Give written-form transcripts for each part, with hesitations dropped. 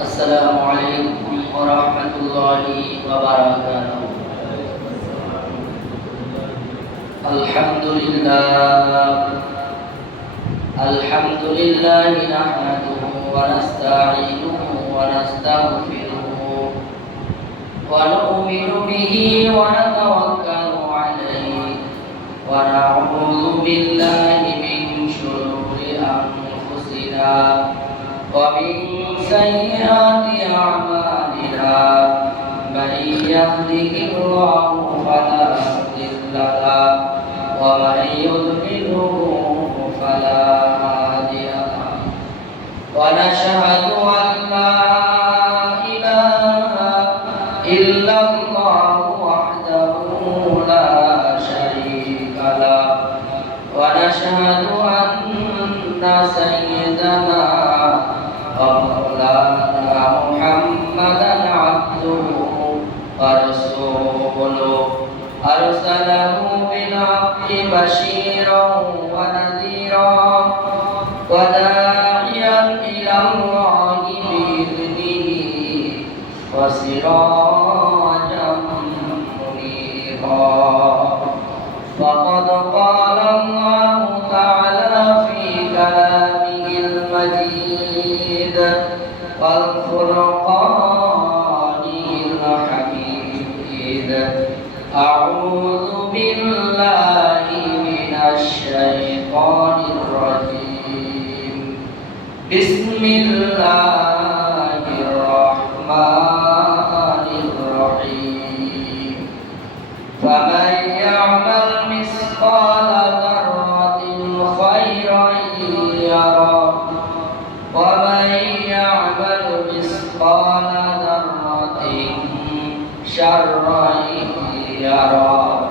السلام عليكم ورحمة الله وبركاته. الحمد لله نحمده ونستعينه ونستغفره ونؤمن به ونتوكل عليه ونعوذ بالله من شرور أنفسنا ومن سيئات أعمالنا من يهده الله فلا مضل له ومن يضلله فلا هادي له ونشهد أن لا إله إلا الله وحده لا شريك له ونشهد أن سيدنا ومولانا محمدا عبده ورسوله أرسله بالحق بشيرا ونذيرا وداعيا إلى الله بإذنه وسراجا منيرا فقد قال الله تعالى في كلامه المجيد والفرقانه الحميد أعوذ بالله من الشيطان الرجيم بسم الله الرحمن الرحيم فمن يعمل مثقال ذرة خيرا يره ومن يعمل مثقال ذرة شرا يره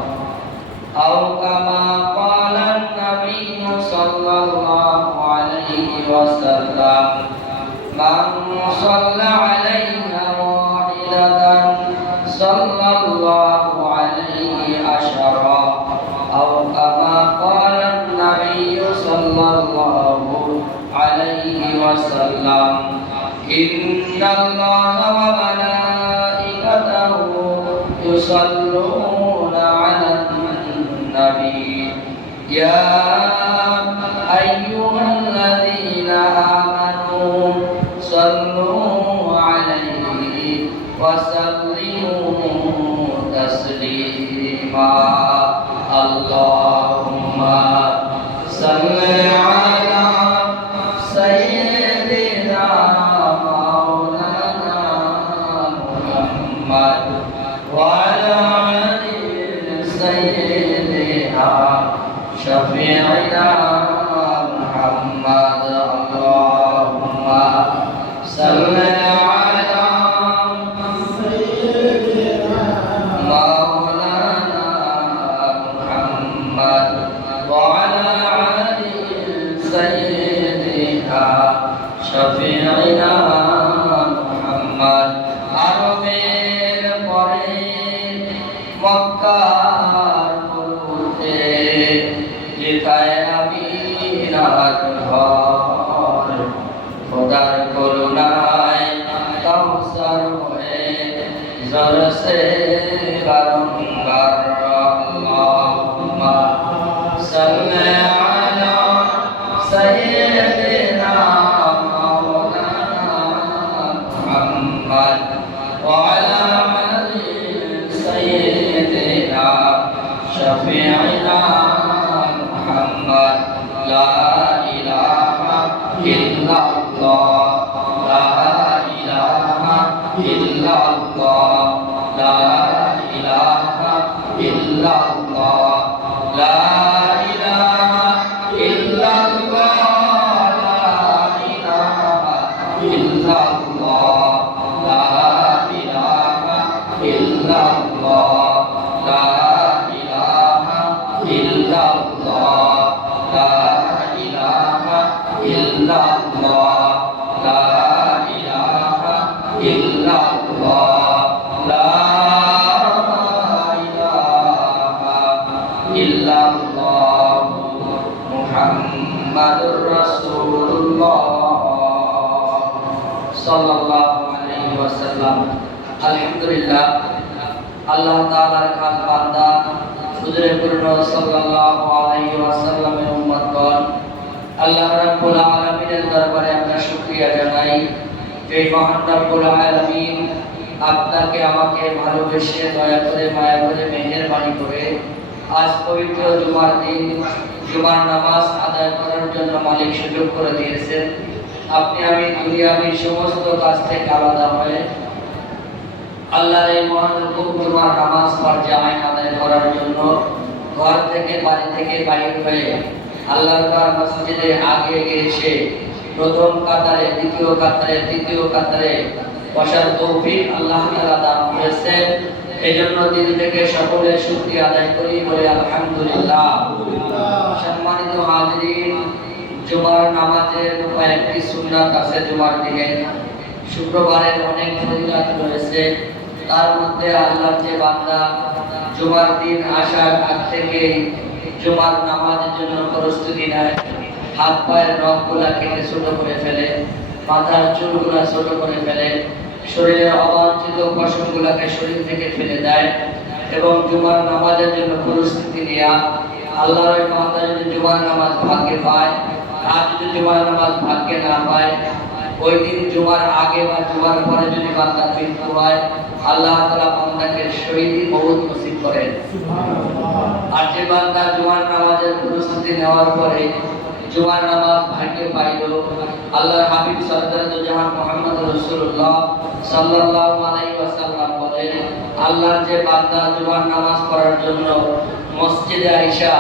أو كما قال النبي صلى الله عليه وسلم من صلى عليها واحدة صلى الله عليه عشرا أو كما قال النبي صلى الله عليه وسلم إن الله وملائكته يصلون على النبي يا أيها الذين آمنوا صلوا عليه وسلموا تسليما اللهم صل على سيدنا مولانا محمد وعلى آل سيدنا شفيعنا محمد اللهم صل على سيدنا مولانا محمد وعلى آل سيدنا شفيعنا محمد আরবের পরে মক্কার মরুতে যেথায় আমি রাত ভর খোদার করুণায় কাউসার হয়ে জরসে বারংবার আল্লাহুম্মা সাল্লি আলা সাইয়্যিদিনা মাওলানা মুহাম্মদ ওয়া আলা আলি সাইয়্যিদিনা শাফিঈনা মুহাম্মদ লা ইলাহা ইল্লাল্লাহ লা ইলাহা ইল্লাল্লাহ লা ইলাহা ইল্লাল্লাহ লা ইলাহা ইল্লাল্লাহ লা ইলাহা ইল্লাল্লাহ লা ইলাহা ইল্লাল্লাহ লা ইলাহা ইল্লাল্লাহ লা ইলাহা ইল্লাল্লাহ লা ইলাহা ইল্লাল্লাহ লা ইলাহা ইল্লাল্লাহ মুহাম্মাদুর রাসূলুল্লাহ সাল্লাল্লাহু আলাইহি ওয়াসাল্লাম। আলহামদুলিল্লাহ, আল্লাহ তাআলার খাস বান্দা হুজুরে পূর্ণ সাল্লাল্লাহু আলাইহি ওয়াসাল্লামের উম্মতগণ, আল্লাহ রাব্বুল আলামিনের দরবারে আমরা শুকরিয়া জানাই যে মহান রাব্বুল আলামিন আপনাকে আমাকে ভালোবেসে দয়া করে মায়া করে মেহেরবানি করে আজ পবিত্র জুমার দিন জুমার নামাজ আদায় করার জন্য মালিক সুযোগ করে দিয়েছেন। আপনি আমি দুনিয়াবি সমস্ত কাজ থেকে আলাদা হয়ে আল্লাহর এই মহান হুকুম জুমার নামাজ ফরজে আইন আদায় করার জন্য ঘর থেকে বাড়ি থেকে বাইরে হয়ে আল্লাহর ঘর মসজিদে আগে গিয়েছে প্রথম কাতারে, দ্বিতীয় কাতারে, তৃতীয় কাতারে বসার তৌফিক আল্লাহ তাআলা দান করেছেন। এজন্য দিল থেকে সকলে শুকরিয়া আদায় করি, বলে আলহামদুলিল্লাহ। সম্মানিত হাজিরিন, জুমার নামাজের কয়েকটি সুন্নাত আছে জুমার দিনে। শুক্রবারের অনেক ফজিলত রয়েছে, তার মধ্যে আল্লাহর যে বান্দা জুমার দিন আসার আগ থেকে জুমার নামাজের জন্য প্রস্তুতি নেয়, হাত পায়ের নখগুলা কেটে ছোট করে ফেলে, মাথার চুলগুলা ছোট করে ফেলে, শরীরের অবাঞ্ছিত পশমগুলাকে শরীর থেকে ফেলে দেয় এবং জুমার নামাজের জন্য প্রস্তুতি নেয়া। আল্লাহর বান্দা যদি জুমার নামাজ ভাগ্যে পায়, আর যদি জুমার নামাজ ভাগ্যে না পায়, ওই দিন জুমার আগে বা জুমার পরে যদি বান্দার মৃত্যু হয়, আল্লাহ তাআলা বান্দাকে শহীদি মওত নসিব করেন। আর যে বান্দা জুমার নামাজের প্রস্তুতি নেওয়ার পরে জুমার নামাজ ভাগ্যে পাইল, আল্লাহর হাবিব সরদার দু জাহান মুহাম্মদ রাসূলুল্লাহ সাল্লাল্লাহু আলাইহি ওয়াসাল্লাম বলেন, আল্লাহর যে বান্দা জুমার নামাজ পড়ার জন্য মসজিদে আইসা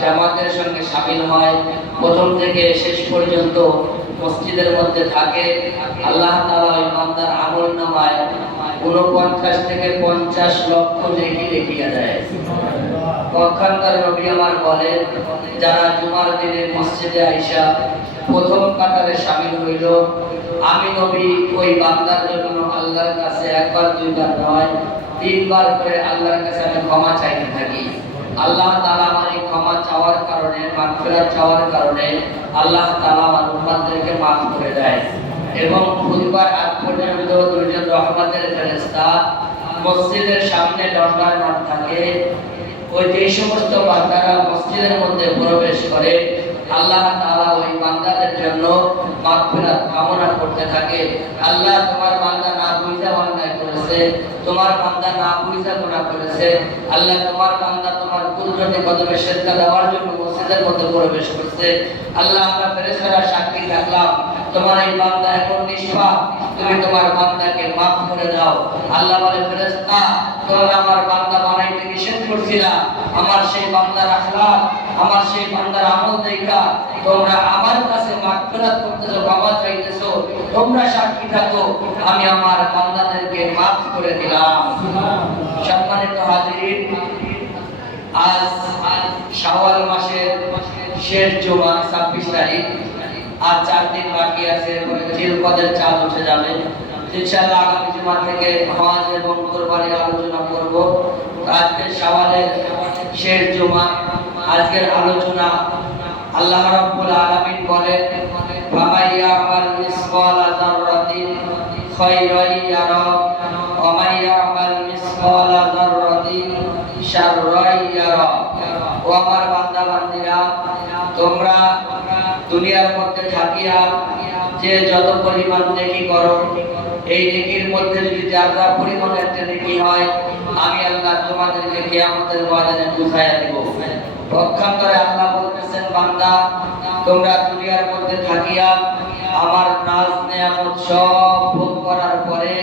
জামাতের সঙ্গে শামিল হয়, প্রথম থেকে শেষ পর্যন্ত মসজিদের মধ্যে থাকে, আল্লাহ তাআলা ওই বান্দার আমলনামায় 49 থেকে 50 লক্ষ নেকি লিখিয়া দেয়। পক্ষান্তরে নবী আমার বলেন, যারা জুমার দিনে মসজিদে আইসা প্রথম কাতারে শামিল হইল, আমি নবী ওই বান্দার জন্য আল্লাহর কাছে একবার দুইবার নয় 3 বার করে আল্লাহর কাছে আমি ক্ষমা চাইতে থাকি। আল্লাহ তাআলা আমার এই ক্ষমা চাওয়ার কারণে, মাগফিরাত চাওয়ার কারণে আল্লাহ তাআলা আমার উম্মতদেরকে মাফ করে দেয় এবং খুতবার আগ পর্যন্ত দুইজন রহমতের ফেরেশতা মসজিদের সামনে দণ্ডায়মান থাকে। ওই যে সমস্ত বান্দারা মসজিদের মধ্যে প্রবেশ করে, আল্লাহ তাআলা ওই বান্দাদের জন্য মাগফিরাত কামনা করতে থাকে। আল্লাহ, তোমার বান্দা না বুঝা অন্যায় করেছে, তোমার বান্দা না বুঝা গুনাহ করেছে, আল্লাহ তোমার বান্দা তোমার কুদরতি কদমে সেজদা দেওয়ার জন্য মসজিদের মধ্যে প্রবেশ করছে। আল্লাহ, আমরা ফেরেশতারা সাক্ষী রাখলাম তোমার এই বান্দা এখন নিষ্পাপ, তুমি তোমার বান্দাকে মাফ করে দাও। আল্লাহ বলে, ফেরেশতা, তোমরা আমার বান্দা বানাইতে নিষেধ করছিলা, আমার সেই বান্দার আখলাক, আমার সেই বান্দার আমল দেখা তোমরা আমার কাছে মাগফিরাত করতেছো, ক্ষমা চাইতেছো, তোমরা সাক্ষী থাকো, আমি আমার বান্দাদেরকে মাফ করে দিলাম। সম্মানিত হাজিরিন, আজ শাওয়াল মাসের শেষ জুমা 26 তারিখ, আর 4 দিন বাকি আছে, জিলকদের চাঁদ উঠে যাবে। ইনশাআল্লাহ আগামী জুমা থেকে হজ এবং কুরবানির আলোচনা করব। আজকে শাওয়ালের শেষ জুমা, আজকের আলোচনা আল্লাহ রাব্বুল আলামিন বলেন, ফামাইয়ামাল মিসকালা যাররাতিন খায়রান ইয়ারা ওয়া মাইয়ামাল মিসকালা যাররাতিন শাররান ইয়ারা। ও আমার বান্দা বান্দীরা, তোমরা দুনিয়ার মধ্যে থাকিয়া যে যত পরিমাণ নেকি করো, এই নেকির মধ্যে যদি যারা পরিমাণ একটা নেকি হয়, আমি আল্লাহ তোমাদেরকে কিয়ামতের ময়দানে বুঝাইয়া দেব। পক্ষান্তরে আল্লাহ বলতেছেন, বান্দা, তোমরা দুনিয়ার মধ্যে থাকিয়া আমার নাজ নেয়ামত সব ভোগ করার পরে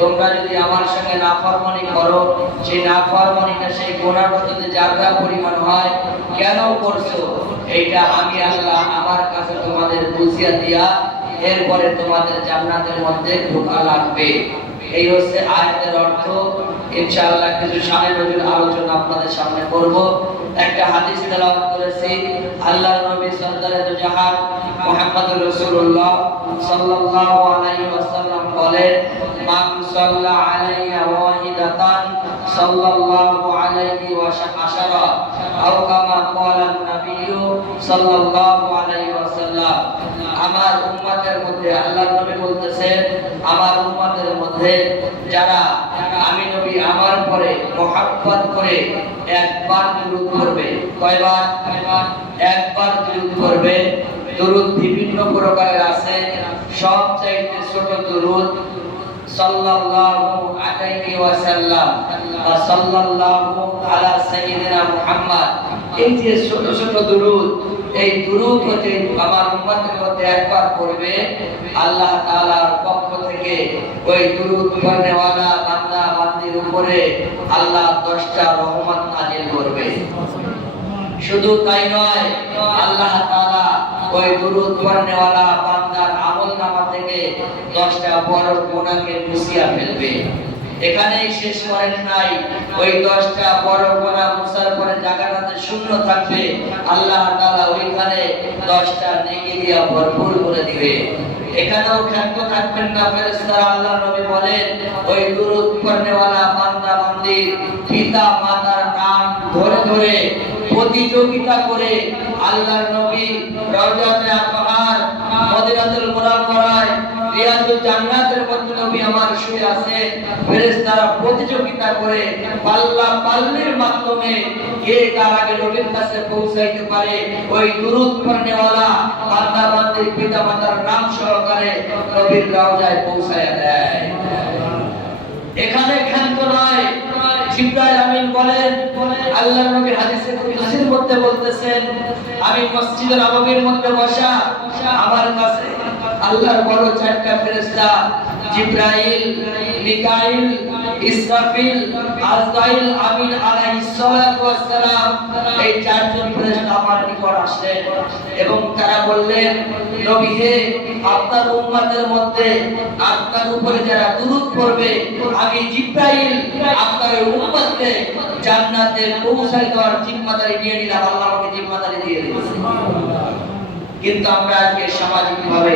তোমরা যদি আমার সঙ্গে নাফরমানি করো, সেই নাফরমানিটা সেই গুনাহ যদি যারা পরিমাণ হয়, কেন করছো, এইটা আমি আল্লাহ আমার কাছে তোমাদের বুঝিয়ে দিয়া এরপরে তোমাদের জান্নাতের মধ্যে ঢোকা লাগবে। এই হচ্ছে আয়াতের অর্থ। ইনশাআল্লাহ কিছু শানে নজরুল আলোচনা আপনাদের সামনে করব। একটা হাদিস তেলাওয়াত করেছি, আল্লাহর নবী সরদারে দু জাহান মুহাম্মদুর রাসূলুল্লাহ সাল্লাল্লাহু আলাইহি ওয়াসাল্লাম বলেন, মান সাল্লা আলাইয়া ওয়াহিদাতান সাল্লাল্লাহু আলাইহি ওয়াসাল্লাম আও কামা ক্বালা নবিয়্যু সাল্লাল্লাহু আলাইহি ওয়াসাল্লাম। আমার উম্মতের মধ্যে আল্লাহর নবী বলতেছেন, আমার উম্মতের মধ্যে মধ্যে যারা আমি নবী আমার পরে মুহাব্বত করে একবার দুরূদ পড়বে, কয়বার? একবার দুরূদ পড়বে। দুরূদ বিভিন্ন প্রকারের আছে, সবচাইতে ছোট দুরূদ সাল্লাল্লাহু আলাইহি ওয়াসাল্লাম বা সাল্লাল্লাহু আলা সাইয়্যিদিনা মুহাম্মদ। এই যে ছোট ছোট দুরূদ, এই দুরূদ হতে আমার উম্মতের মধ্যে একবার পড়বে, আল্লাহ তাআলার পক্ষ থেকে ওই দুরূদ পড়নেওয়ালা বান্দা বান্দির উপরে আল্লাহ 10টা রহমত নাযিল করবে। শুধু তাই নয়, আল্লাহ তাআলা ওই দুরূদ পড়নেওয়ালা বান্দার আমলনামা থেকে 10টা বড় গুনাহকে মুছিয়া ফেলবে। এখানেই শেষ করেন নাই, ওই 10টা বড় গুনাহ মুছার পরে জায়গাটাতে শূন্য থাকবে, আল্লাহ তাআলা ওইখানে 10টা নেকি দিয়ে ভরপুর করে দিবে। এখানেও ক্ষান্ত থাকবেন না ফেরেশতারা। আল্লাহ নবী বলেন, ওই দুরূদ পড়নেওয়ালা বান্দা বান্দির পিতা মাতার নাম ধরে ধরে প্রতিযোগিতা করে আল্লাহর নবী রওজাতুল আতহার মদিনাতুল মুনাওয়ারায় রিয়াজুল জান্নাতের মধ্যে নবী আমার শুয়ে আছে। ফেরেশতারা প্রতিযোগিতা করে পাল্লা পাল্লির মাধ্যমে কে কার আগে নবীর কাছে পৌঁছাইতে পারে, ওই দুরূদ পড়নেওয়ালা বান্দা বান্দির পিতা মাতার নাম সহকারে নবীর রওজায় পৌঁছায়া দেয়। এখানে ক্ষান্ত নয়, জিবরাইল আমিন বলেন, আল্লাহর নবী হাদিসে কুদসির মধ্যে বলতেছেন, আমি মসজিদে নববীর মধ্যে বসা, আমার কাছে আল্লাহর বড় 4টা ফেরেশতা জিবরাইল, মিকাইল, ইসরাফিল, আজরাইল আমিন আলাইহিস সালাতু ওয়াস সালাম, এই 4জন ফেরেশতা আমার নিকট আসলেন এবং তারা বললেন, নবী হে, আপনার উম্মতের মধ্যে আপনার উপরে যারা দুরূদ পড়বে, আমি জিবরাইল আপনার উম্মতকে জান্নাতে পৌঁছায় দেওয়ার জিম্মাদারি নিয়ে নিলাম। আল্লাহ আমাকে জিম্মাদারি দিয়ে দিয়েছে। কিন্তু আমরা আজকে সামাজিকভাবে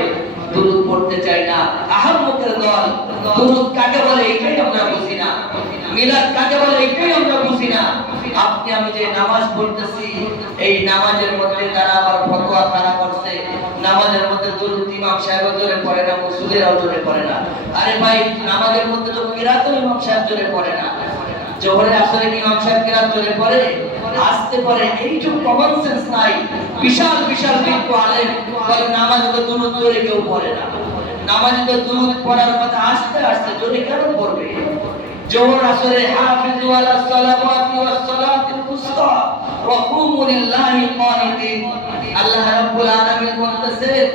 দুরূদ পড়তে চাই না। আহম্মকের দল, দুরূদ কাকে বলে এটাই আমরা বুঝি না, মিলাদ কাকে বলে এটাই আমরা বুঝি না। আপনি আমি যে নামাজ পড়তেছি, এই নামাজের মধ্যে তারা আবার ফতোয়া খানা করছে, নামাজের মধ্যে দুরূদ ইমাম সাহেব জোরে পড়ে না, মুসল্লিরাও জোরে পড়ে না। আরে ভাই, নামাজের মধ্যে তো কিরাতও ইমাম সাহেব জোরে পড়ে না, জোহরে আসরে ইমাম সাহেব কিরাত জোরে পড়ে, আসতে পারে। এইটুকু কমন সেন্স নাই। বিশাল বিশাল বিজ্ঞ আলেম বলে নামাজে তো দুরূদ জোরে কেউ পড়ে না, নামাজে তো দুরূদ পড়ার কথা আস্তে আস্তে, জোরে কেন পড়বে? জোহর আসরে হাফিজু আলাস সালাওয়াতি ওয়াস সালাতিল উসতা ওয়া কুমু লিল্লাহি কানিতিন। আল্লাহ রাব্বুল আলামিন বলতেছেন,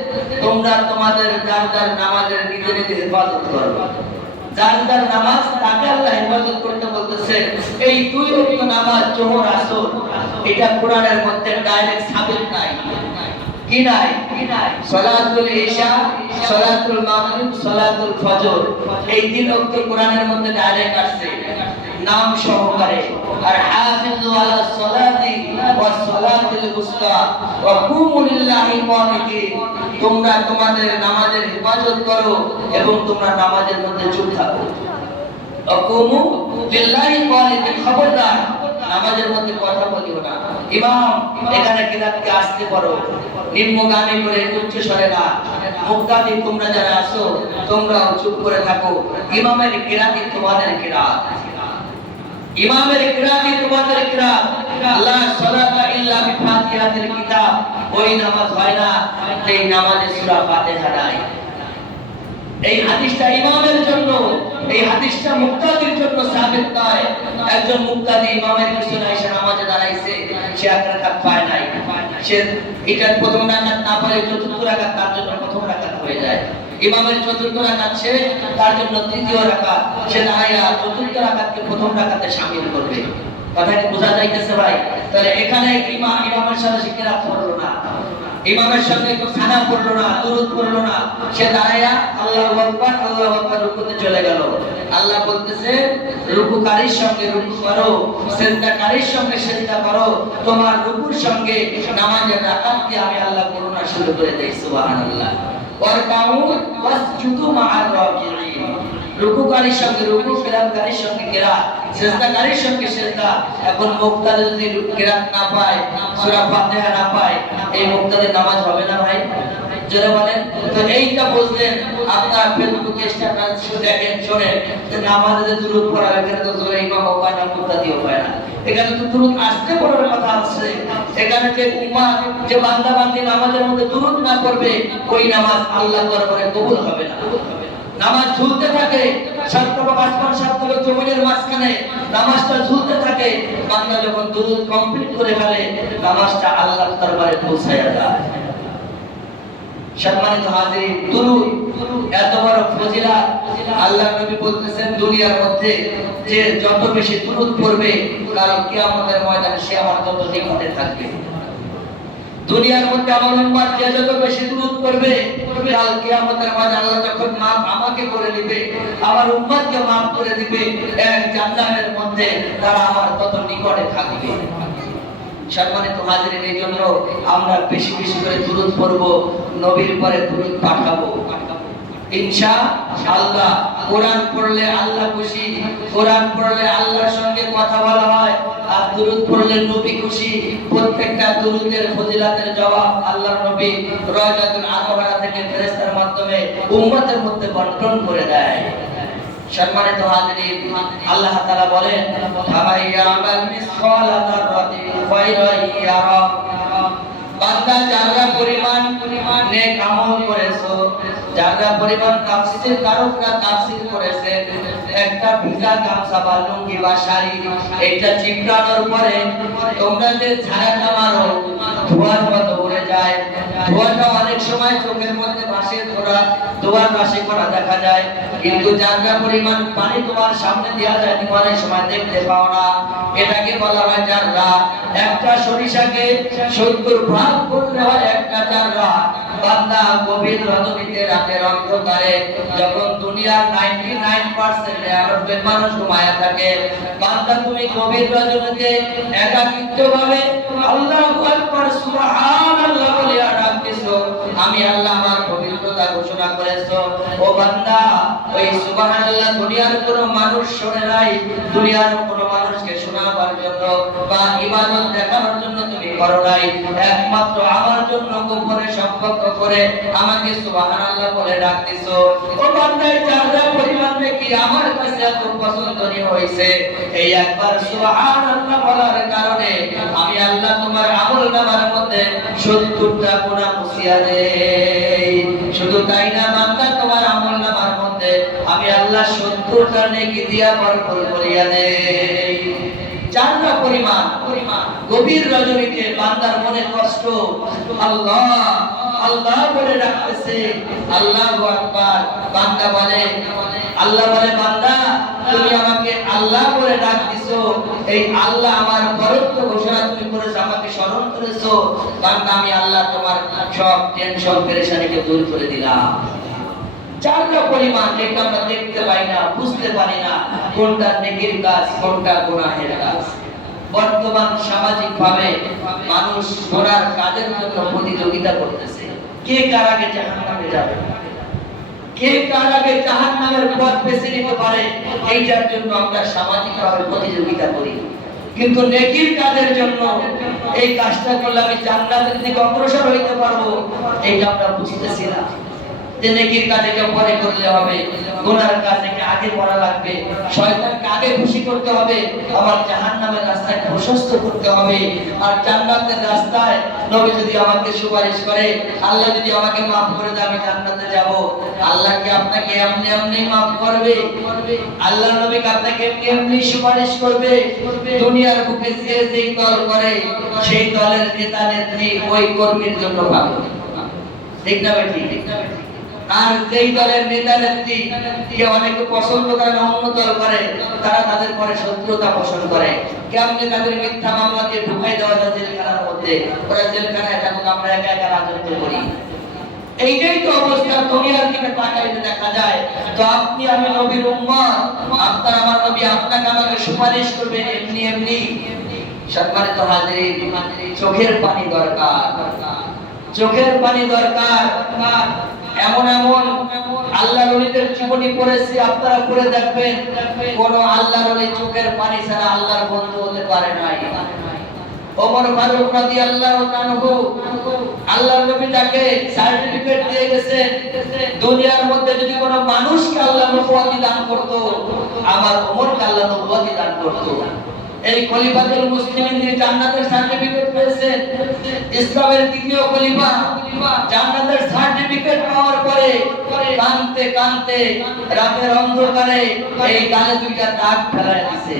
তোমরা তোমাদের যার যার নামাজের নিজে নিজে হেফাজত করো। যার যার নামাজ তাকে আল্লাহ হেফাজত করতে বলতেছে। এই 2 ওয়াক্ত নামাজ জোহর আসর, এটা কোরআনের মধ্যে ডাইরেক্ট সাবিত নাই। কি নাই? সালাতুল ইশা, সালাতুল মাগরিব, সালাতুল ফজর, এই 3 ওয়াক্ত কোরআনের মধ্যে ডাইরেক্ট আসছে নাম সহকারে। আর হাফিজু আলাস সালাতি ওয়াস সালাতিল উসতা ওয়া কুমু লিল্লাহি কানিতিন, তোমরা তোমাদের নামাজের হেফাজত করো এবং তোমরা নামাজের মধ্যে চুপ থাকো। ওয়া কুমু লিল্লাহি কানিতিন, খবরদার নামাজের মধ্যে কথা বলিও না। ইমাম এখানে কিরাতকে আসতে পারো, নিম্নগামী করে উচ্চ স্বরে না। মুক্তাদি তোমরা যারা আছো, তোমরাও চুপ করে থাকো। ইমামের কিরাতি তোমাদের কিরাত, ইমামের কিরাতি তোমাদের কিরাত। লা সালাতা ইল্লা বিফাতিহাতিল কিতাব, ওই নামাজ হয় না এই নামাজে সূরা ফাতিহা নাই। এই হাদিসটা ইমামের জন্য, এই হাদিসটা মুক্তাদির জন্য সাবিত নয়। একজন মুক্তাদি ইমামের পিছনে এসে নামাজে দাঁড়াইছে, সে এক রাকাত পায় নাই, সে এটা প্রথম রাকাত না পারে চতুর্থ রাকাত তার জন্য প্রথম রাকাত হয়ে যায়। ইমামের চতুর্থ রাকাত শেষ, তার জন্য তৃতীয় রাকাত, সে দাঁড়াইয়া চতুর্থ রাকাতকে প্রথম রাকাতে শামিল করবে। কথা কি বোঝা যাইতেছে ভাই? তাহলে এখানে ইমামের সাথে সে কিরাত পড়লো না, ইমামের সঙ্গে একটু সানা পড়লো না, দুরূদ পড়লো না, সে দাঁড়ায়া আল্লাহু আকবার আল্লাহু আকবার রুকুতে চলে গেল। আল্লাহ বলতেছে, রুকুকারীর সঙ্গে রুকু করো, সিজদাকারীর সঙ্গে সিজদা করো, তোমার রুকুর সঙ্গে নামাজের রাকাতকে আমি আল্লাহ করুণা শুরু করে দেই। সুবহানাল্লাহ। ওয়ারকাউ ওয়াসজুদু মা'আর রাকিঈন, রুকুকারীর সঙ্গে রুকু, কিরাতকারীর সঙ্গে কিরাত, সিজদাকারীর সঙ্গে সিজদা। এখন মুক্তাদি যদি কিরাত না পায়, সূরা ফাতিহা না পায়, এই মুক্তাদির নামাজ হবে না ভাই? যারা বলেন তো এইটা বুঝলেন আপনারা ফেসবুকে স্ট্যাটাস দেখেন শোনেন যে নামাজে দুরূদ পড়া এখানে তো জোরে ইমাম হয় না মুক্তাদিও হয় না, এখানে তো দুরূদ আসতে পড়ার কথা আছে। এখানে যে উম্মাহ যে বান্দা বান্দি নামাজের মধ্যে দুরূদ না পড়বে ওই নামাজ আল্লাহর দরবারে কবুল হবে না। নামাজ ঝুলতে থাকে সাতটা আসমান সাতটা জমিনের মাঝখানে নামাজটা ঝুলতে থাকে, বান্দা যখন দুরূদ কমপ্লিট করে ফেলে নামাজটা আল্লাহর দরবারে পৌঁছায় যায়। সম্মানিত হাজিরিন, দুরূদ এত বড় ফজিলত। আল্লাহর নবী বলতেছেন দুনিয়ার মধ্যে যে যত বেশি দুরূদ পড়বে কাল কিয়ামতের ময়দানে সে আমার তত নিকটে থাকবে। দুনিয়ার মধ্যে আমার উম্মত যে যত বেশি দুরূদ পড়বে কাল কিয়ামতের ময়দানে আল্লাহ যখন মাফ আমাকে করে দিবে, আমার উম্মতকে মাফ করে দিবে, এক জান্নাতের মধ্যে তারা আমার তত নিকটে থাকবে। সম্মানিত হাজিরিন, এই জন্য আমরা বেশি বেশি করে দুরূদ পড়ব, নবীর পরে দুরূদ পাঠাবো ইনশাআল্লাহ। কোরআন পড়লে আল্লাহ খুশি, কোরআন পড়লে আল্লাহর সঙ্গে কথা বলা হয়, আর দুরূদ পড়লে নবী খুশি। প্রত্যেকটা দুরূদের ফজিলতের জবাব আল্লাহর নবী রাওজাতুল আনওয়ারা থেকে ফেরেশতার মাধ্যমে উম্মতের মধ্যে বন্টন করে দেয়। সম্মানিত হাজিরিন, আল্লাহ তাআলা বলেন ফামাইয়ামাল মিসকালা যাররাতিন খায়রান ইয়ারা, বান্দা যারা পরিমাণ নেক আমল করেছো, যারা পরিমাণ তাফসীর কারকরা তাফসীর করেছে, একটা ভিজা গামছা বা লুঙ্গি বা শাড়ি এটা চিপড়ানোর পরে তোমরা যে ছায়াটা মারো ধোঁয়ার মতো উড়ে যায়, ধোঁয়াটা অনেক সময় চোখের মধ্যে ভাসে, ধোঁয়ার ভাসে করা দেখা যায়, কিন্তু যারা পরিমাণ পানি তোমার সামনে দেওয়া যায় তুমি অনেক সময় দেখতে পাও না। এটাকে বলা হয় যারা। একটা সরিষাকে 70 ভাগ করলে হয় একটা যারা। বান্দা গভীর রজনীতে রাতের অন্ধকারে যখন দুনিয়ার 99% মানুষ ঘুমায়া থাকে, বান্দা তুমি গভীর রজনীতে একাকিত্বভাবে আল্লাহু আকবার সুবহানাল্লাহ বলে ডাকতেছো, আমি আল্লাহ আমার পবিত্রতা ঘোষণা করেছো। ও বান্দা, ওই সুবহানাল্লাহ দুনিয়ার কোনো মানুষ শোনে নাই, দুনিয়ার কোনো মানুষকে শোনাবার জন্য বা ইবাদত দেখানোর জন্য তুমি করো নাই, একমাত্র আমার জন্য গোপনে সম্পর্ক করে আমাকে সুবহানাল্লাহ বলে ডাকতেছো। ও বান্দা, যারা পরিমাণ কি আমার কাছে এত পছন্দনীয় হয়েছে, এই একবার সুবহানাল্লাহ বলার কারণে আমি আল্লাহ তোমার আমলনামার মধ্যে 70টা গুনাহ মুছিয়া দেই। শুধু তাই না বান্দা, তোমার আমলনামার মধ্যে আমি আল্লাহ 70টা নেকি দিয়া ভরপুর করিয়া দেই। জান্নাত পরিমাণ গভীর রজনীতে বান্দার মনে কষ্ট, আল্লাহ আল্লাহ বলে ডাকতেছে, আল্লাহু আকবার। বান্দা বলে, আল্লাহ বলে বান্দা তুমি আমাকে আল্লাহ বলে ডাক দিছো, এই আল্লাহ আমার বরত্ব ঘোষণা তুমি করেছো, আমাকে স্মরণ করেছো। বান্দা আমি আল্লাহ তোমার সব টেনশন পেরেশানিকে দূর করে দিলাম। চারটা পরিমাণ যেটা আমরা দেখতে পাই না, বুঝতে পারি না কোনটা নেকির কাজ কোনটা গুনাহের কাজ। বর্তমান সামাজিক ভাবে মানুষ গুনার কাজের জন্য প্রতিযোগিতা করতেছে, কে কার আগে জাহান্নামে যাবে, কে কার আগে জাহান্নামের পথ বেছে নিতে পারে, এইটার জন্য আমরা সামাজিকভাবে প্রতিযোগিতা করি। কিন্তু নেকির কাজের জন্য এই কাজটা করলে আমি জান্নাতের দিকে অগ্রসর হইতে পারবো, এইটা আমরা বুঝতেছি না। যে নেকির কাজকে পরে করলে হবে, গুনার কাজকে আগে করা লাগবে, শয়তানকে আগে খুশি করতে হবে, আমার জাহান্নামের রাস্তায় প্রশস্ত করতে হবে। আর জান্নাতের রাস্তায় নবী যদি আমাকে সুপারিশ করে, আল্লাহ যদি আমাকে maaf করে দেয়, আমি জান্নাতে যাব। আল্লাহ কি আপনাকে এমনি এমনি maaf করবে? আল্লাহ নবী কি আপনাকে এমনি এমনি সুপারিশ করবে? দুনিয়ার বুকে যে যেই দল করে সেই দলের নেতা নেত্রী ওই কর্মীর জন্য পাবে, ঠিক না বেটি? আর যেই দলের নেতা নেত্রী কে অনেকে পছন্দ করে না, অন্য দল করে, তারা তাদের পরে শত্রুতা পোষণ করে। কেমনে তাদের মিথ্যা মামলা দিয়ে ঢুকাই দেওয়া যায় জেলখানার মধ্যে, ওরা জেলখানায় থাকুক, আমরা একা একা রাজত্ব করি। এইটাই তো অবস্থা। দুনিয়ার দিকে তাকাইলে দেখা যায় তো আপনি আমি নবীর উম্মত, আপনার আমার নবী আপনাকে আমাকে সুপারিশ করবে এমনি এমনি। সম্মানিত হাজিরিন, চোখের পানি দরকার, চোখের পানি দরকার। এমন এমন আল্লাহর ওলিদের জীবনী পড়েছি, আপনারা পড়ে দেখবেন, কোন আল্লাহর ওলি চোখের পানি ছাড়া আল্লাহর বন্ধু হতে পারে নাই। ওমর ফারুক রাদিয়াল্লাহু আনহু আল্লাহর নবী তাকে সার্টিফিকেট দিয়ে গেছেন, দুনিয়ার মধ্যে যদি কোনো মানুষকে আল্লাহ নবুয়তি দান করত, আমার ওমরকে আল্লাহ নবুয়তি দান করত। এই খলিফাতুল মুসলিমিন যিনি জান্নাতের সার্টিফিকেট পেয়েছেন, ইসলামের দ্বিতীয় খলিফা, জান্নাতের সার্টিফিকেট পাওয়ার পরে কাঁদতে কাঁদতে রাতের অন্ধকারে এই গালে দুইটা দাগ ফেলায় দিয়েছে।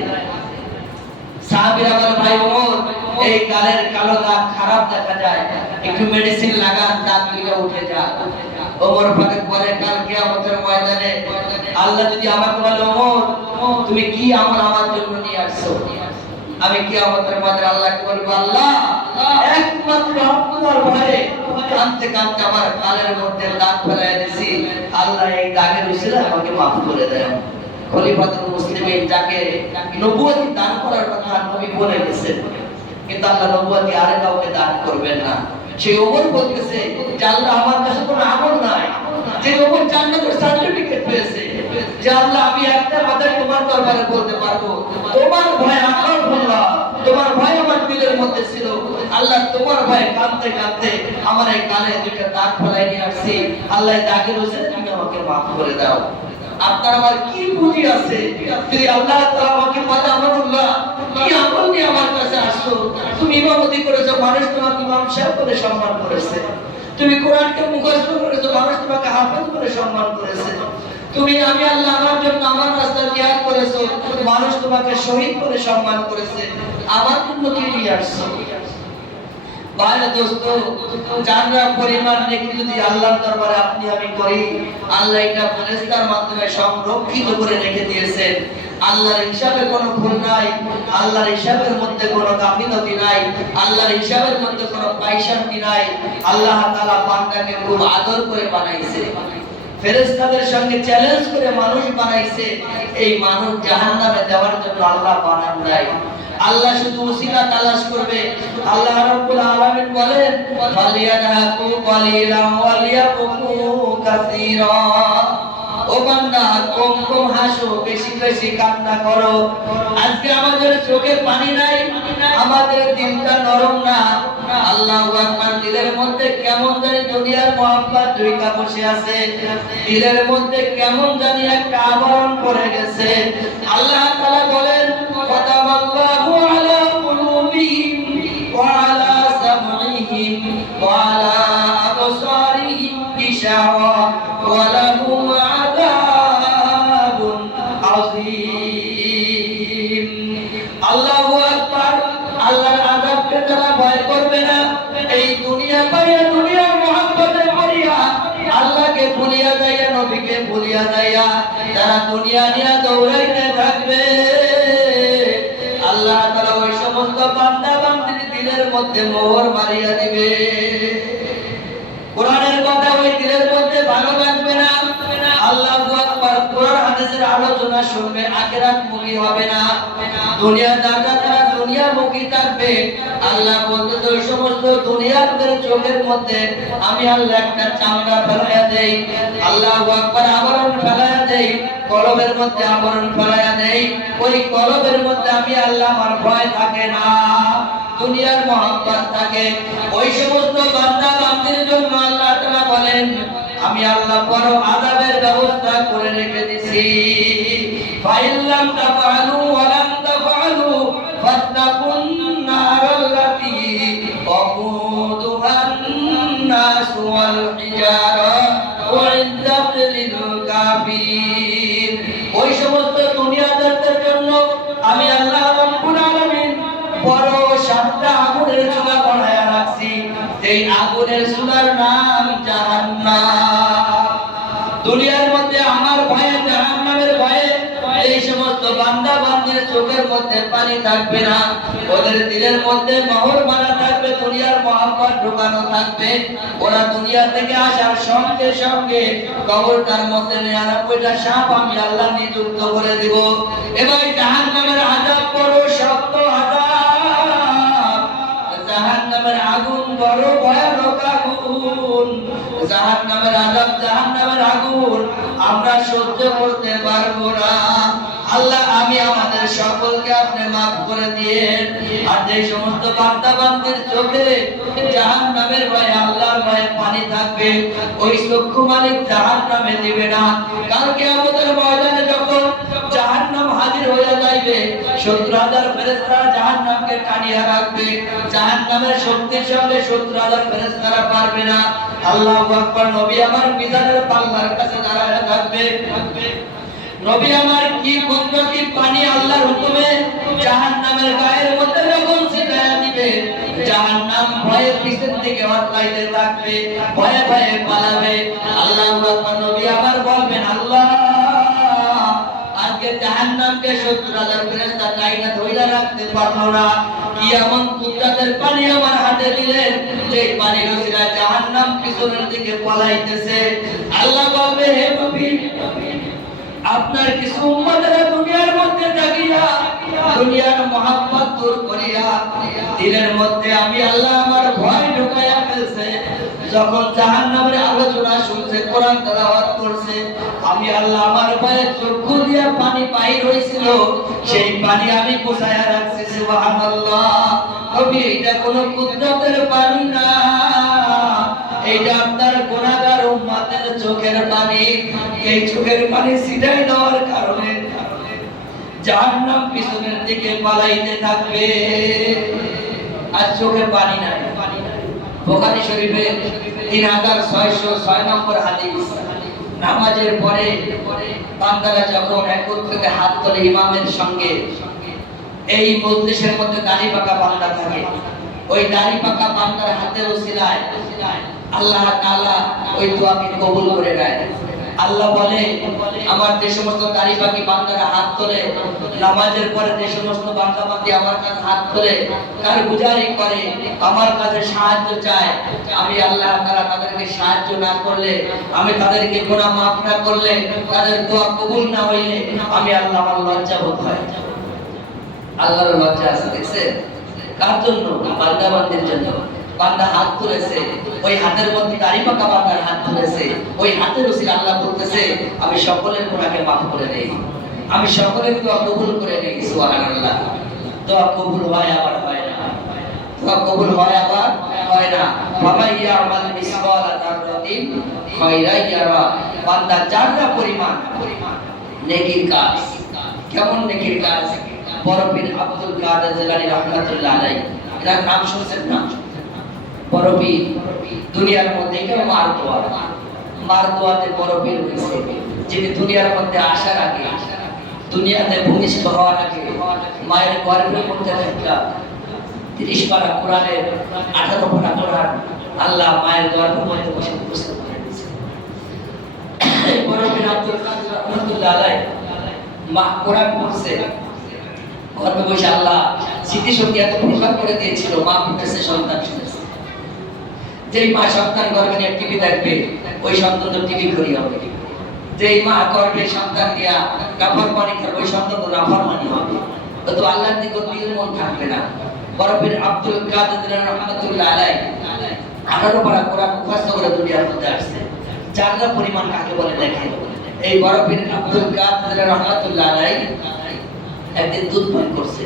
সাহাবীরা বলে, ভাই ওমর, এই গালের কালো দাগ খারাপ দেখা যায়, একটু মেডিসিন লাগান, দাগ দুইটা উঠে যায়। ওমর ফারুক বলে, কাল কিয়ামতের ময়দানে আল্লাহ যদি আমাকে বলে, ওমর তুমি কি আমল আমার জন্য নিয়ে আসছো, আমি কিয়ামতের ময়দানে আল্লাহকে বলবো, আল্লাহ একমাত্র আপনার ভয়ে কাঁদতে কাঁদতে আমার গালের মধ্যে দাগ ফেলায় দিয়েছি, আল্লাহ এই দাগের উসিলায় আমাকে মাফ করে দেন। খলিফাতুল মুসলিমিন যাকে নবুয়তি দান করার কথা নবী বলে গেছেন, কিন্তু আল্লাহ নবুয়তি আরে কাউকে দান করবেন না। সেই ওমর বলতেছে যে আল্লাহ আমার কাছে কোনো আমল নাই, যে ওমর জান্নাতের সার্টিফিকেট পেয়েছে, যে আল্লাহ আমি একটা কথা তোমার দরবারে বলতে পারবো, তোমার ভয় আমার বললাম, তোমার ভয় আমার দিলের মধ্যে ছিল, আল্লাহ তোমার ভয় কাঁদতে কাঁদতে আমার এই কানে দুইটা দাগ ফেলাই নিয়ে আসছি, আল্লাহ দাগের উসিলায় তুমি আমাকে মাফ করে দাও। আপনার আমার কি পুঁজি আছে, যদি আল্লাহ তাআলা আমাকে পাতা আমানুল্লাহ কি আমল নিয়ে আমার কাছে আসছো, তুমি ইমামতি করেছো, মানুষ তোমাকে ইমাম সাহেব বলে সম্মান করেছে, তুমি কোরআনকে মুখস্থ করেছো, মানুষ তোমাকে হাফেজ বলে সম্মান করেছে, তুমি আমি আল্লাহ আমার জন্য আমার রাস্তা জিহাদ করেছো, মানুষ তোমাকে শহীদ বলে সম্মান করেছে, আমার জন্য কি নিয়ে আসছো? ভাই দোস্ত, জানরা পরিমাণ নেকি যদি আল্লাহর দরবারে আপনি আমি করি, আল্লাহ এটা ফেরেশতার মাধ্যমে সংরক্ষিত করে রেখে দিয়েছেন। আল্লাহর হিসাবে কোনো ভুল নাই, আল্লাহর হিসাবের মধ্যে কোনো গাফিলতি নাই, আল্লাহর হিসাবের মধ্যে কোনো পায়সামি নাই। আল্লাহ তাআলা বান্দাকে খুব আদর করে বানাইছে, ফেরেশতাদের সঙ্গে চ্যালেঞ্জ করে মানুষ বানাইছে। এই মানুষ জাহান্নামে দেওয়ার জন্য আল্লাহ বানান নাই। আল্লাহ শুধু ওসিলা তালাশ করবে। আল্লাহ রাব্বুল আলামিন বলেন, ফালিয়াদহাকু কালিলান ওয়ালিয়াবকু কাসীরা। ও বান্দা, কম কম হাসো, বেশি বেশি কান্না করো। আজকে আমাদের চোখে পানি নাই, আমাদের দিলটা নরম না। আল্লাহু আকবার। দিলের মধ্যে কেমন জানি দুনিয়ার মহব্বত ঢুইকা বসে আছে, দিলের মধ্যে কেমন জানি একটা আবরণ পড়ে গেছে। আল্লাহ তাআলা বলেন, কাতাবাল্লাহু আলা কুলুবিহিম ওয়া আলা সামঈহিম ওয়া আলা আবসারিহিম গিশাওয়া ওয়া লাহুম আযাবুন আযীম। আল্লাহু আকবার। আল্লাহর আযাবকে যারা ভয় করবে না, এই দুনিয়া পাইয়া দুনিয়ার মহব্বতে পড়িয়া আল্লাহকে ভুলিয়া যাইয়া নবীকে ভুলিয়া যাইয়া যারা দুনিয়া নিয়ে দৌড়াইতে থাকবে, আল্লাহ তাআলা ওই সমস্ত বান্দা বান্দির দিলের মধ্যে মোহর মারিয়া দিবে। কোরআনের কথা ওই দিলের মধ্যে ভালো লাগবে না। আল্লাহু আকবার। কোরআন হাদিসের আলোচনা শুনবে, আখিরাত মুখী হবে না, দুনিয়াদাররা তারা দুনিয়ামুখী থাকবে। আল্লাহ বলতে ওই সমস্ত দুনিয়াদের চোখের মধ্যে আমি আল্লাহ একটা চামড়া ফেলাইয়া দেই। আল্লাহু আকবার। আবরণ ফেলাইয়া দেই, কলবের মধ্যে আবরণ ফেলাইয়া দেই। ওই কলবের মধ্যে আমি আল্লাহ আমার ভয় থাকে না, দুনিয়ার মহব্বত থাকে। ওই সমস্ত বান্দা বান্দির জন্য আল্লাহ তাআলা বলেন, আমি আল্লাহ বড় আযাবের ব্যবস্থা করে রেখে দিয়েছি। ফাইল্লাম তাফআলু ওয়া লাম তাফআলু ফাত্তাকুন নারাল্লাতী ওয়াকুদুহান নাস ওয়াল হিজারা উইদ্দাত লিল কাফিরিন। ওই সমস্ত দুনিয়াদারদের জন্য আমি আল্লাহ রাব্বুল আলামিন বড় সাতটা আগুনের চুলা বানায়া রাখছি। এই আগুনের চুলার নাম জাহান্নাম। দুনিয়ার মধ্যে আমার ভয়ে, জাহান্নামের ভয়ে এই সমস্ত বান্দা বান্দির চোখের মধ্যে পানি থাকবে না, ওদের দিলের মধ্যে মোহর মারা থাকবে, দুনিয়ার মহব্বত ঢোকানো থাকবে। ওরা দুনিয়া থেকে আসার সঙ্গে সঙ্গে কবরটার মধ্যে 99টা সাপ আমি আল্লাহ নিযুক্ত করে দিব। এবার জাহান্নামের আযাব বড় শক্ত আযাব, জাহান্নামের আগুন বড় ভয়ানক আগুন। জাহান্নামের আযাব, জাহান্নামের আগুন আমরা সহ্য করতে পারবো না। আল্লাহ আমি আমাদের সকলকে আপনি মাফ করে দিয়েন। আর যে সমস্ত বান্দা বান্দির চোখে জাহান্নামের ভয়ে, আল্লাহর ভয়ে পানি থাকবে, ওই চক্ষু মালিক জাহান্নামে দিবে না। কাল কিয়ামতের ময়দানে যখন জাহান্নাম হাজির হয়ে যাইবে, 70,000 ফেরেশতারা জাহান্নামকে টানিয়ে রাখবে। জাহান্নামের শক্তির সঙ্গে 70,000 ফেরেশতারা পারবে না। আল্লাহু আকবার। নবী আমার মিজানের পাল্লার কাছে দাঁড়ায় থাকবে। নবী আমার কি কুদরতি পানি আল্লাহর হুকুমে জাহান্নামের গায়ের মধ্যে যখন ছিটায়া দিবে, জাহান্নাম ভয়ে পিছন থেকে হটলাইতে থাকবে, ভয়ে ভয়ে পালাবে। আল্লাহু আকবার। নবী আমার বলবেন, আল্লাহ আজকে জাহান্নামকে 70,000 ফেরেশতা টাইনা ধইরা রাখতে পারলো না। কি এমন কুদরতের পানি আমার হাতে দিলেন যে পানির ওসিলায় জাহান্নাম পিছনের দিকে পলাইতেছে। আল্লাহ বলবে, হে নবী, আপনার কিছু উম্মতেরা দুনিয়ার মধ্যে থাকিয়া দুনিয়ার মহব্বত দূর করিয়া দিলের মধ্যে আমি আল্লাহ আমার ভয় ঢুকাইয়া ফেলছে। যখন জাহান্নামের আলোচনা শুনছে, কোরআন তেলাওয়াত করছে, আমি আল্লাহ আমার ভয়ে চক্ষু দিয়া পানি বাইর হইছিল, সেই পানি আমি কোথায় রাখছি। সুবহানাল্লাহ। নবী, এটা কোনো কুদরতের পানি না, এটা আপনার গুনাহগার উম্মতের চোখের পানি। এই চোখের পানি ছিটাই দেওয়ার কারণে জাহান্নাম পিছনের দিকে পালাইতে থাকবে। আর চোখে পানি নাই। বুখারী শরীফে 3606 নম্বর হাদিস। নামাজের পরে বান্দারা যখন একত্রিত হাত তোলে ইমামের সঙ্গে, এই মজলিসের মধ্যে দাড়ি পাকা বান্দা থাকে, ওই দাড়ি পাকা বান্দার হাতের ওসিলায় আল্লাহ তাআলা ওই দোয়াকে কবুল করে নেয়। আল্লাহ বলে, আমার যে সমস্ত দাড়ি পাকি বান্দারা হাত তোলে নামাজের পরে, যে সমস্ত বান্দা বান্দি আমার কাছে হাত তোলে, কারগুজারি করে, আমার কাছে সাহায্য চায়, আমি আল্লাহ তাআলা তাদেরকে সাহায্য না করলে, আমি তাদেরকে গুনাহ মাফ না করলে, তাদের দোয়া কবুল না হইলে আমি আল্লাহ আমার লজ্জা বোধ হয়। আল্লাহর লজ্জা আছে, দেখছেন? কার জন্য? বান্দা বান্দির জন্য। বান্দা হাত তুলেছে, ওই হাতের মধ্যে দাড়ি পাকা বান্দার হাত তুলেছে, ওই হাতের ওসিলা আল্লাহ বলতেছে, আমি সকলের গুনাহকে মাফ করে দেই, আমি সকলের দোয়া কবুল করে নেই। সুবহানাল্লাহ। দোয়া কবুল হয় আবার হয় না, দোয়া কবুল হয় আবার হয় না। বাবা ইয়ামাল মিসকালা যাররাতিন খায়রান ইয়ারা। বান্দা যারা পরিমাণ নেকির কাজ, কেমন নেকির কাজ? বড় পীর আব্দুল কাদের জিলানী রাহমাতুল্লাহ আলাইহি, এর নাম শুনছেন না? বড় পীর দুনিয়ার মধ্যে কেউ মারদোয়াতে বড় পীর হয়েছে, যিনি দুনিয়ার মধ্যে আসার আগে, দুনিয়াতে ভূমিষ্ঠ হওয়ার আগে মায়ের গর্ভের মধ্যে থাকা 30 পারা কোরআনের 18 পারা কোরআন আল্লাহ মায়ের গর্ভের মধ্যে বসে উপস্থিত করে দিয়েছে। বড় পীর আব্দুল কাদের রাহমাতুল্লাহ আলাইহি মা কোরআন পড়ছে, গর্ভে বসে আল্লাহ স্মৃতিশক্তি এত প্রসার করে দিয়েছিল, মা ফুটেছে, সন্তান শুনেছে। যেই মা সন্তান গর্ভে নিয়ে টিভি দেখবে, ওই সন্তান তো টিভি ঘুরি হবে। যেই মা গর্ভে সন্তান দিয়া কাপড় পানি খাবে, ওই সন্তান তো নাফরমানি হবে, তো আল্লাহর দিকে দিল মন থাকবে না। বড় পীর আব্দুল কাদের রাহমাতুল্লাহ আলাইহি 18 পারা কোরআন মুখস্থ করে দুনিয়ার মধ্যে আসছে। যারা পরিমাণ কাকে বলে দেখে। এই বড় পীর আব্দুল কাদের রাহমাতুল্লাহ আলাইহি একদিন দুধ পান করছে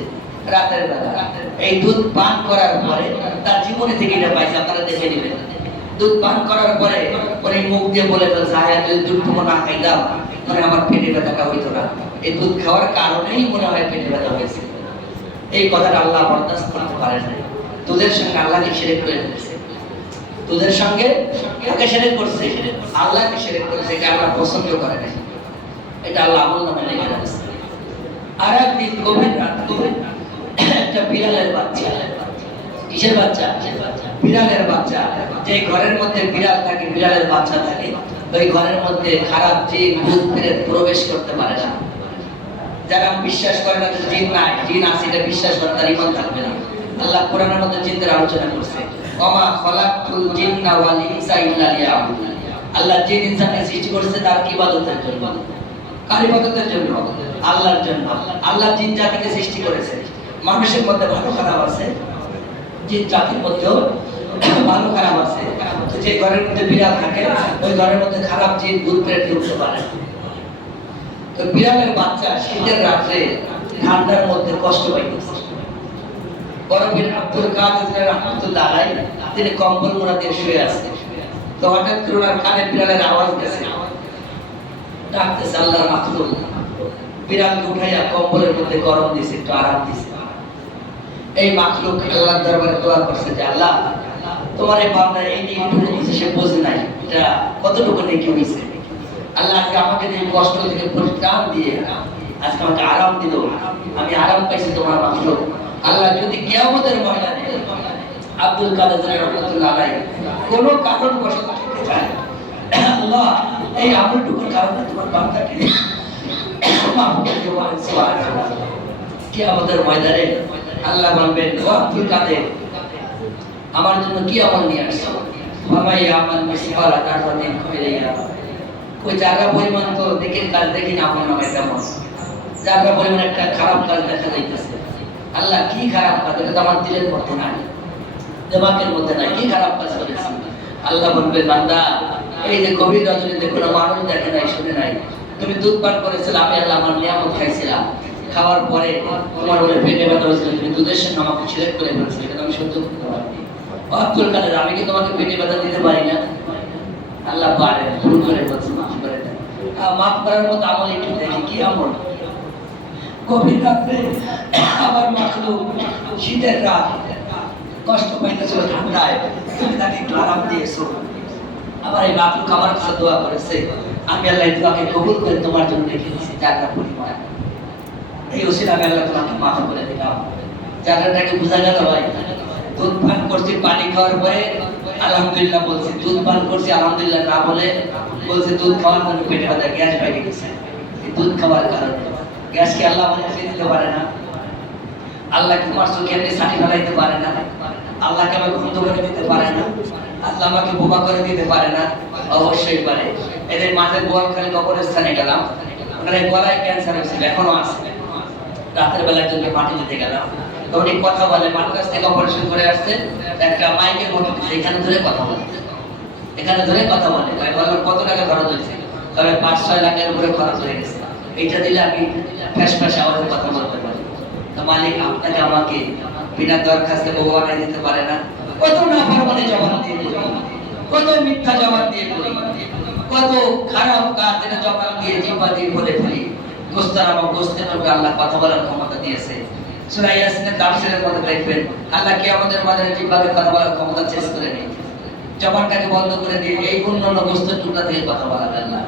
রাতের বেলা। এই দুধ পান করার পরে তার জীবনে থেকে এটা পাইছে, আপনারা দেখে নেবেন। দুধ পান করার পরে উনি মুখ দিয়ে বলে ফেলছে, আয় যদি দুধটুকু না খাইতাম তাহলে আমার পেটে ব্যথাটা হইতো না। এই দুধ খাওয়ার কারণেই মনে হয় পেটে ব্যথা হয়েছে। এই কথাটা আল্লাহ বরদাস্ত করতে পারেন না। দুধের সঙ্গে আল্লাহকে শিরক করে ফেলছে। দুধের সঙ্গে কাকে শিরক করছে? আল্লাহকে শিরক করেছে। এটা আল্লাহ পছন্দ করে না, এটা আল্লাহ আমল নামে লিখে রাখছে। আর একদিন গভীর রাত, একটা বিড়ালের বাচ্চা, কিসের বাচ্চা? বিড়ালের বাচ্চা। যে ঘরের মধ্যে বিড়াল থাকে, বিড়ালের বাচ্চা থাকে, ওই ঘরের মধ্যে খারাপ জিন ভূত প্রেত প্রবেশ করতে পারে না। যারা বিশ্বাস করে না জিন নাই, জিন আছে এটা বিশ্বাস করে, তার ঈমান থাকবে না। আল্লাহ কোরআনের মধ্যে জিনদের আলোচনা করছে, ওমা খলাকতুল জিন্না ওয়াল ইনসা ইল্লা লিয়াবুদুন। আল্লাহ জিন ইনসানকে সৃষ্টি করেছে তার ইবাদতের জন্য। কার ইবাদতের জন্য? আল্লাহর জন্য। আল্লাহ জিন জাতিকে সৃষ্টি করেছে। মানুষের মধ্যে ভালো খারাপ আছে, জিন জাতির মধ্যেও ভালো খারাপ আছে। তো যে ঘরের মধ্যে বিড়াল থাকে ওই ঘরের মধ্যে খারাপ জিন ভূত প্রেত ঢুকতে পারে। তো বিড়ালের বাচ্চা শীতের রাত্রে ঠান্ডার মধ্যে কষ্ট পাইতেছে। বড় পীর আব্দুল কাদের রাহমাতুল্লাহ আলাইহি তিনি কম্বল মোড়া দিয়ে শুয়ে আছে। তো হঠাৎ করে ওনার কানে বিড়ালের আওয়াজ গেছে, ডাকতেছে আল্লাহর মাখলুক। বিড়ালকে উঠাইয়া কম্বলের মধ্যে গরম দিয়েছে, একটু আরাম দিয়েছে। এই মাখলুক আল্লাহর দরবারে দোয়া করছে যে আল্লাহ তোমার এই বান্দা এই নিয়ে কিছু সে বোঝে নাই, এটা কতটুকু নেকি হয়েছে। আল্লাহ আজকে আমাকে এই কষ্ট থেকে পরিত্রাণ দিয়ে আজকে আমাকে আরাম দিল, আমি আরাম পাইছি তোমার মাখলুক। আল্লাহ যদি কিয়ামতের ময়দানে আব্দুল কাদের রাহমাতুল্লাহ আলাইহি কোনো কারণ বশত থেকে যায়, আল্লাহ এই আমলটুকুর কারণে তোমার বান্দাকে মাফ করে দিও, সুবহানাল্লাহ। কিয়ামতের ময়দানে আল্লাহ বলবেন, ও আব্দুল কাদের আমার জন্য কি আমল নিয়ে আসছো? মামাই আমল মিসকালা তারদিন কইরা ওই জায়গা পরিমাণ তো দেখেন কাজ দেখি না আমল নামে কেমন জায়গা পরিমাণ একটা খারাপ কাজ দেখা যাইতেছে। আল্লাহ কি খারাপ কাজ, এটা তো আমার দিলের মধ্যে নাই, দিমাগের মধ্যে নাই, কি খারাপ কাজ করেছি? আল্লাহ বলবে বান্দা এই যে গভীর রজনীতে কোনো মানুষ দেখে নাই, শুনে নাই, তুমি দুধ পান করেছিলে, আমি আল্লাহ আমার নিয়ামত খাইছিলাম, খাওয়ার পরে তোমার বলে পেটে ব্যথা হয়েছিল, তুমি দুধের সঙ্গে আমাকে সিলেক্ট করে ফেলেছিলে, কিন্তু আমি সহ্য করতে পারিনি। আব্দুল কাদের আমি কি তোমাকে পেটে ব্যথা দিতে পারি না? আল্লাহ পারে, ভুল করে বলছে, মাফ করে দেন। মাফ করার মতো আমল একটু দেখি, কি আমল? গভীর রাত্রে আবার মাখলুক শীতের রাত কষ্ট পাইতেছিল ঠান্ডায়, তুমি তাকে একটু আরাম দিয়েছো। আবার এই মাখলুক আমার কাছে দোয়া করেছে, আমি আল্লাহ এই দোয়াকে কবুল করে তোমার জন্য রেখে দিয়েছি জায়গা পরিমাণ। এই ওসিলা আমি আল্লাহ তোমাকে মাফ করে দিলাম। জায়গাটাকে বোঝা গেল ভাই? দুধ পান করছি, পানি খাওয়ার পরে আলহামদুলিল্লাহ বলছি, দুধ পান করছি আলহামদুলিল্লাহ না বলে বলছে দুধ খাওয়ার জন্য পেটে ব্যথা, গ্যাস বাইরে গেছে। এই দুধ খাওয়ার কারণে গ্যাস কি আল্লাহ আমাকে খেয়ে দিতে পারে না? আল্লাহ কি আমার চোখে এমনি ছানি ফেলাইতে পারে না? আল্লাহকে আমাকে বন্ধ করে দিতে পারে না? আল্লাহ আমাকে বোবা করে দিতে পারে না? অবশ্যই পারে। এদের মাঝে বোয়ালখালী কবরস্থানে গেলাম, ওখানে গলায় ক্যান্সার হয়েছিল, এখনো আছে। রাতের বেলার জন্য মাটি দিতে গেলাম, তো উনি কথা বলে, মাদ্রাস থেকে অপারেশন করে আসছে, একটা মাইকের মতো এখানে ধরে কথা বলে, এখানে ধরে কথা বলে। বললাম কত টাকা খরচ হয়েছে? তবে 5-6 লাখের উপরে খরচ হয়ে গেছে, এইটা দিলে আমি ফ্যাস ফ্যাস আওয়াজে কথা বলতে পারি। তো মালিক আপনাকে আমাকে বিনা দরখাস্তে বউ বানাই দিতে পারে না? কত নাফরমানি জবান দিয়ে করি, কত মিথ্যা জবান দিয়ে করি, কত খারাপ কাজ যেটা জবান দিয়ে জিহ্বা দিয়ে বলে ফেলি। গোস্তার আমার গোস্তের উপরে আল্লাহ কথা বলার ক্ষমতা দিয়েছে। সূরা ইয়াসিনের তাফসীরের মধ্যে দেখবেন আল্লাহ কি আমাদের মাঝে জিহ্বাকে কথা বলার ক্ষমতা চেঞ্জ করে নেই, জবানটাকে বন্ধ করে দিয়ে এই অন্যান্য গোস্তের টুকরা থেকে কথা বলাবে আল্লাহ।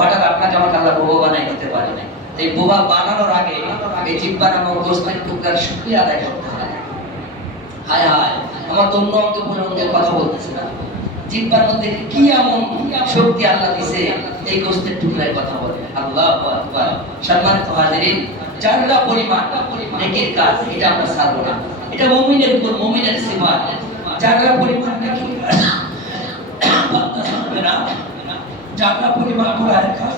হঠাৎ আপনাকে আমাকে আল্লাহ বোবা বানাই দিতে পারে না। এই বোবা বানানোর আগে এই জিহ্বা নামক গোস্তের টুকরার শুকরিয়া আদায় করতে হয়। হায় হায়, আমার তো অন্য অঙ্গে অঙ্গে কথা বলতেছে না, জিহ্বার মধ্যে কি এমন শক্তি আল্লাহ দিয়েছে এই গোস্তের টুকরায় কথা বলে। আল্লাহু আকবার। সম্মানিত হাজিরিন, যারা পরিমাণ নেকির কাজ এটা আমরা ছাড়বো না, এটা মুমিনের উপর মুমিনের সিফাত। যারা পরিমাণ নেকির কাজ বান্দা ছাড়বে না, যারা পরিমাণ কোরআনের কাজ